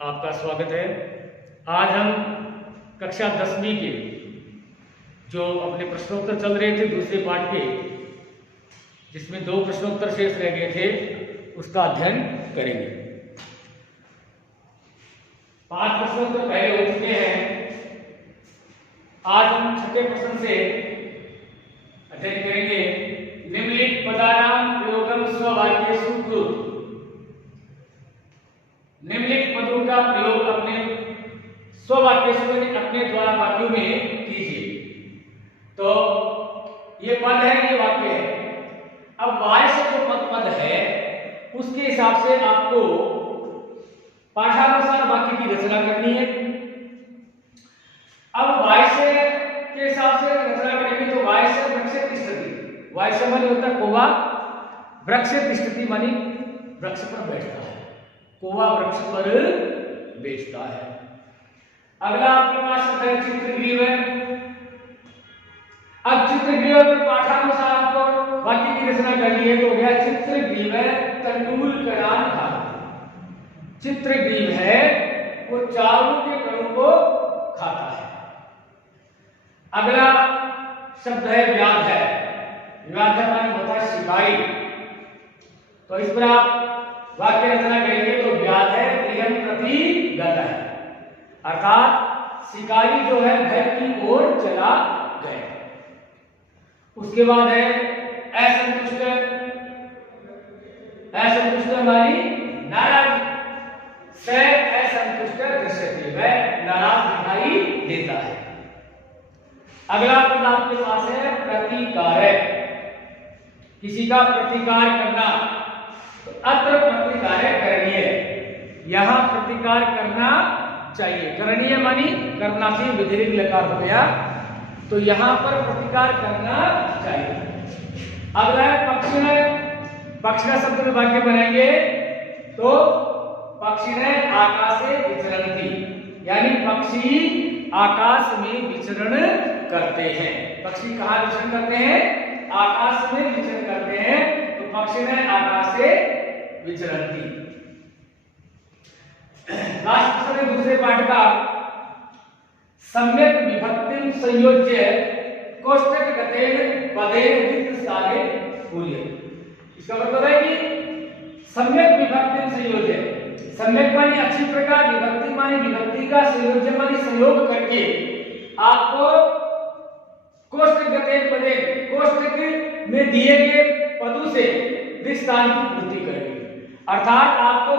आपका स्वागत है। आज हम कक्षा 10वीं के जो अपने प्रश्नोत्तर चल रहे थे दूसरे पाठ के, जिसमें 2 प्रश्नोत्तर शेष रह गए थे, उसका अध्ययन करेंगे। 5 प्रश्नोत्तर पहले हो चुके हैं। आज हम छठे प्रश्न से अध्ययन करेंगे। निम्नलिखित पदानाम प्रयोगम स्ववाक्येषु कुरु। निम्नलिखित पदों का प्रयोग अपने स्ववाक्येषु अपने द्वारा वाक्यों में कीजिए। तो ये पद है, ये वाक्य है। अब वाय से जो पद है उसके हिसाब से आपको पाठानुसार वाक्य की रचना करनी है। अब वाय से के हिसाब से रचना करेंगे तो वाय से वृक्ष तिष्ठति। वाय से माने होता है कौवा, वृक्ष तिष्ठति माने वृक्ष पर बैठता है। कौवा वृक्ष पर बैठता है। अगला आपके पास शब्द है चित्रग्रीव है। अब चित्रग्रीव में पाठानुसार आपको वाक्य की रचना करनी है तो गया चित्रग्रीव है तंडुलकरान खाता। चित्रग्रीव है वो चावलों के कणों को खाता है। अगला शब्द है व्याध है। व्याध माने होता है शिकारी। तो इस पर आप वाक्य रचना करेंगे तो व्याध है गृहं प्रति गतः है, अर्थात शिकारी जो है घर की ओर चला गया। उसके बाद है असंतुष्ट। असंतुष्ट हमारी नाराज से असंतुष्ट दृश्यते, वह नाराज दिखाई देता है। अगला पद आपके पास है प्रतिकार। किसी का प्रतिकार करना। तो अत्र प्रतिकार करणीय, यहां प्रतिकार करना चाहिए। करणीय मानी करना चाहिए, विधिलिंग लकार हो गया तो यहां पर प्रतिकार करना चाहिए। अगला है पक्षिण। पक्षिण शब्द में वाक्य बनाएंगे तो पक्षिण आकाशे विचरन्ति, यानी पक्षी आकाश में विचरण करते हैं। पक्षी कहां विचरण करते हैं? आकाश में विचरण करते हैं। तो पक्षिण आकाशे विचरन्ति। लास्ट प्रश्न है दूसरे पाठ का। सम्यक विभक्तिं संयोज्य कोष्ठक गतेन पदेन रिक्त स्थाने पूर्य। इसका मतलब है कि सम्यक विभक्तिं संयोज्य, सम्यक माने अच्छी प्रकार, विभक्ति माने विभक्ति का, संयोज्य माने संयोग करके आपको कोष्ठक गतेन पदेन, कोष्ठक में दिए गए पदों से रिक्त स्थान की पूर्ति करेंगे। अर्थात आपको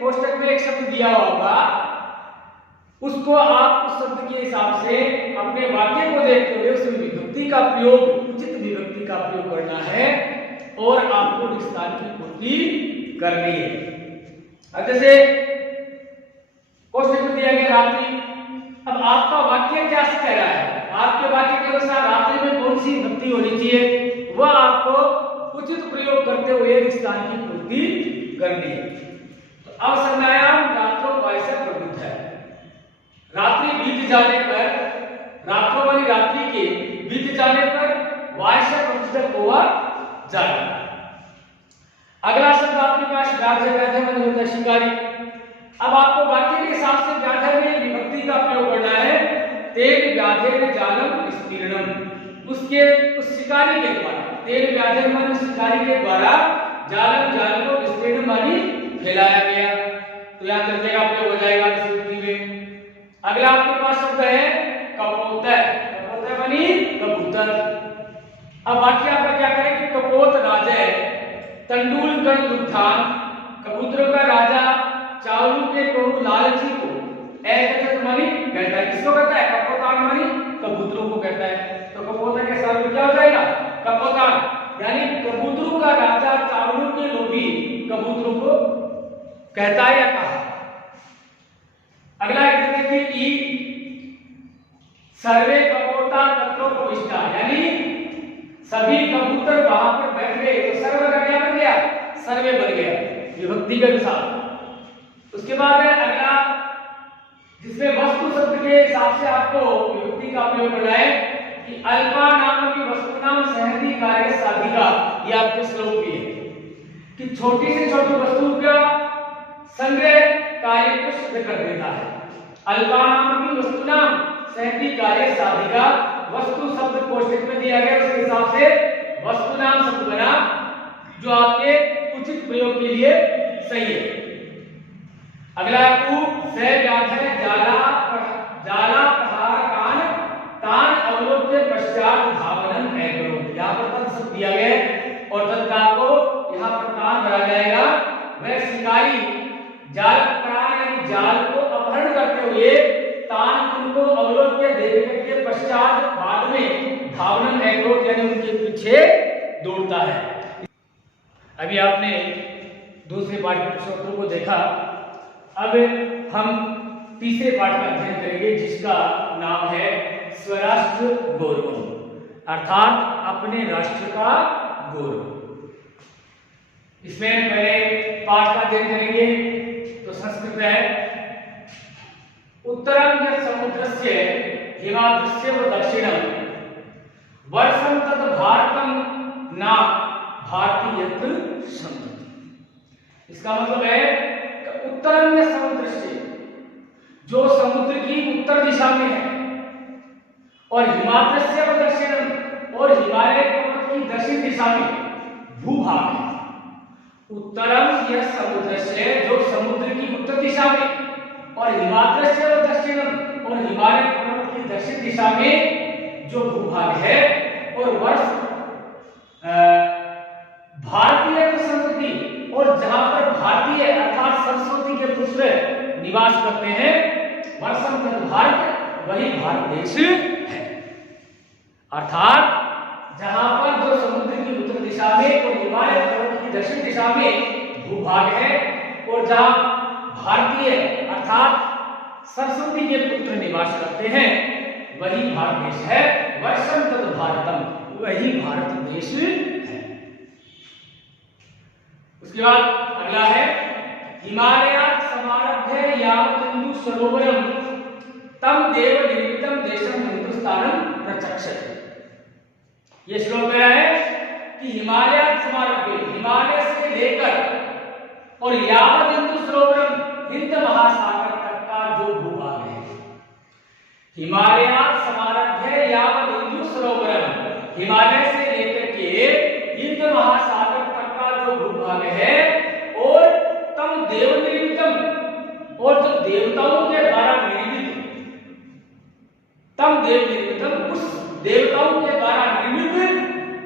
कोष्ठक में एक शब्द दिया होगा, उसको आप उस शब्द के हिसाब से अपने वाक्य को देखते हुए उसमें विभक्ति का प्रयोग, उचित विभक्ति का प्रयोग करना है और आपको रिक्त स्थान की पूर्ति करनी है। अब जैसे कोष्ठक में दिया गया रात्रि। अब आपका वाक्य क्या कह रहा है? आपके वाक्य के अनुसार रात्रि में कौन सी विभक्ति होनी चाहिए, वह आपको उचित प्रयोग करते हुए रिक्त स्थान की पूर्ति करनी है। तो अब संज्ञायाम रात्रो वाय से प्रबुद्ध है। रात्रि बीत जाने पर, रात्रो वाली रात्रि के बीत जाने पर वाय से प्रबुद्ध हुआ जाएगा। अगला शब्द आपके पास व्याध है। व्याध माने होता है शिकारी। अब आपको वाक्य के हिसाब से व्याध में विभक्ति का प्रयोग करना है। तेन व्याधेन जालम विस्तीर्णम, उसके उस शिकारी के द्वारा, तेन व्याधेन माने शिकारी के द्वारा, जालम जाल को विस्तीर्ण मानी फैलाया गया। तो यहां चलते का प्रयोग हो जाएगा इस स्थिति में। अगला आपके पास शब्द है कपोत। कपोत मानी कबूतर। अब वाक्य आपका क्या करें कि कपोत राजा तंडुलकर दुग्धान, कबूतरों का राजा चावलों के कणु लालची को एकत्रित मानी कहता है। किसको कहता है? कपोतान मानी कबूतरों को कहता है। तो कपोतान के साथ क्या हो जाएगा? कपोतान, यानी कबूतरों का राजा चावलों के लोभी कबूतरों को कहता है या कहा। अगला देखिए ई सर्वे कपोता तत्रो प्रविष्टा, यानी सभी कबूतर वहां पर बैठ गए। तो सर्व का क्या बन गया? सर्वे बन गया विभक्ति के अनुसार। उसके बाद है अगला, जिसमें वस्तु शब्द के हिसाब से आपको विभक्ति का प्रयोग करना है कि अल्पा नाम की वस्तुनाम सहती कार्य साधिका। ये आपके श्लोक भी है कि छोटी से छोटी वस्तु का संग्रह कार्य को सिद्ध कर देता है। अल्पानाम वस्तुनाम सहती कार्य साधिका, वस्तु शब्द कोष्ठक में दिया गया उसके हिसाब से वस्तुनाम शब्द बना जो आपके उचित प्रयोग के लिए सही है। अगला से याद है जाला प्रहार कान तान अवलोक्य पश्चात धावनम एगरो। यहाँ पर तत् शब्द दिया गया है और तत्काल को यहाँ पर तान भरा जाएगा। वह शिकारी जाल प्राण यानी जाल को अपहरण करते हुए तान उनको अवलोक्य देखने के पश्चात बाद में धावनम एगरो यानी उनके पीछे दौड़ता है। अभी आपने दूसरे पाठ के प्रश्नोत्तरों को देखा। अब हम तीसरे पाठ का अध्ययन करेंगे जिसका नाम है स्वराष्ट्र गौरव, अर्थात अपने राष्ट्र का गौरव। इसमें पहले पाठ का अध्ययन करेंगे तो संस्कृत है उत्तरम यत् समुद्रस्य हिमाद्रस्य व दक्षिणम वर्षं तत् भारतम न भारतीयत समुद्र। इसका मतलब है उत्तरम यत् समुद्रस्य जो समुद्र की उत्तर दिशा में है और हिमाद्रस्य व दक्षिणम और हिमालय पर्वत की दक्षिण दिशा में भूभाग है। उत्तरम यत् समुद्रस्य जो समुद्र की उत्तर दिशा में और हिमाद्रस्य व दक्षिणम और हिमालय पर्वत की दक्षिण दिशा में जो भूभाग है और वर्ष भारतीय संस्कृति और जहां पर भारतीय अर्थात संस्कृति के पुत्र निवास करते हैं वर्षम तत् भारत वही भारत देश है। अर्थात जहां पर जो समुद्र की उत्तर दिशा में और हिमालय पर्वत की दक्षिण दिशा में भूभाग है और जहां भारतीय अर्थात सरस्वती के पुत्र निवास करते हैं वही भारत देश है। वर्षम तत् भारतम वही भारत देश है। उसके बाद अगला है हिमालयात् समारभ्य यावदिन्दु सरोवरम तम देव निर्मितम देशम हिंदुस्तानम प्रचक्षते। ये श्लोक क्या है कि हिमालयात् समारभ्य हिमालय से लेकर और यावदिन्दु सरोवरम हिंद महासागर तक का जो भूभाग है। हिमालयात् समारभ्य यावदिन्दु सरोवरम हिमालय से लेकर के हिंद महासागर तक का जो भूभाग है और तम देव निर्मितम और जो देवताओं के द्वारा निर्मित तम देव निर्मितम उस देवताओं के द्वारा निर्मित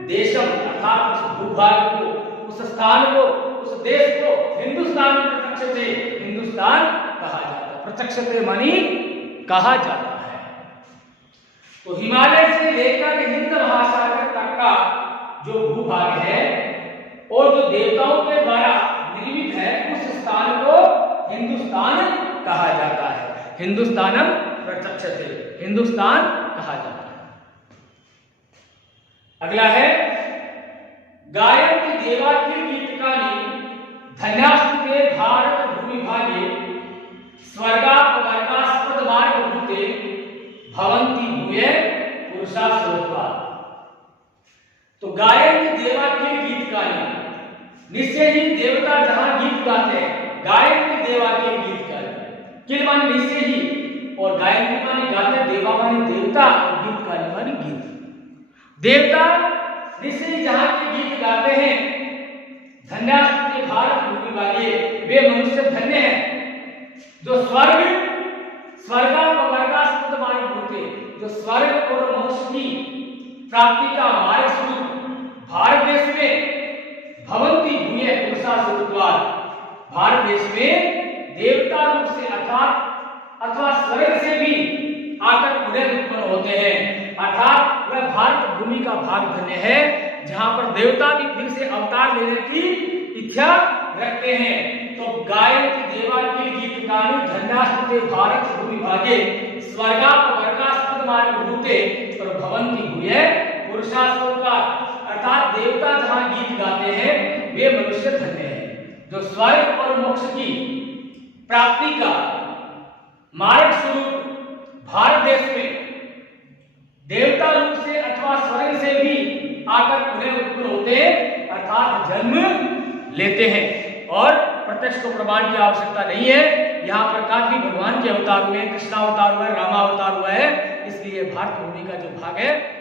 देशम अर्थात उस भूभाग को उस स्थान को उस देश को हिंदुस्तान प्रत्यक्षते हिंदुस्तान कहा जाता है। प्रत्यक्षते मानी कहा जाता है। तो हिमालय से लेकर हिंद महासागर तक का जो भूभाग है और जो देवताओं के द्वारा निर्मित है उस स्थान को हिंदुस्तान कहा जाता है। हिंदुस्तानम प्रत्यक्षते हिंदुस्तान कहा जाता है। अगला है गायन्ति देवार्ति गीतिकानि धन्यास्ते भारत भूमि भागे स्वर्गापवर्गास्पद मार्गभूते भवन्ति भूये पुरुषा स्वरूपा। तो गायन्ति देवार्ति गीतिकानि निश्चय ही देवता जहां गीत गाते हैं गायन्ति देवार्ति गीतिकानि किल माने निश्चय ही और गायन्ति माने गाते देवा माने देवता और गीतकानि माने गीत। देवता निश्चय जहां के गीत गाते हैं धन्यास्ते भारत भूमि वाले वे मनुष्य धन्य हैं जो स्वर्गापवर्गास्पद मार्ग होते जो स्वर्ग और मोक्ष की प्राप्ति का मार्ग स्वरूप भारत देश में भवंती भूये पुरुषा स्वरूपवाद भारत देश में देवता रूप से अथवा स्वर्ग से भी आकर पुनरुत्पन्न होते हैं। अर्थात वह भारत भूमि का भाग धन्य है जहां पर देवता भी फिर से अवतार लेने की इच्छा रखते हैं। तो गायन्ति देवार्ति गीतिकानि धन्यास्ते भारत भूमि भागे स्वर्गापवर्गास्पद मार्गभूते और भवन्ति भूये पुरुषा स्वरूपवाद। अर्थात देवता जहां गीत गाते हैं वे मनुष्य धन्य हैं जो स्वर्ग और मोक्ष की प्राप्ति का मार्ग स्वरूप भारत देश में देवता रूप से अथवा स्वर्ग से भी आकर पुनः उत्पन्न होते हैं अर्थात जन्म लेते हैं। और प्रत्यक्ष को प्रमाण की आवश्यकता नहीं है यहाँ पर काफी भगवान के अवतार हुए, कृष्णावतार हुआ है, रामावतार हुआ है, इसलिए भारत भूमि का जो भाग है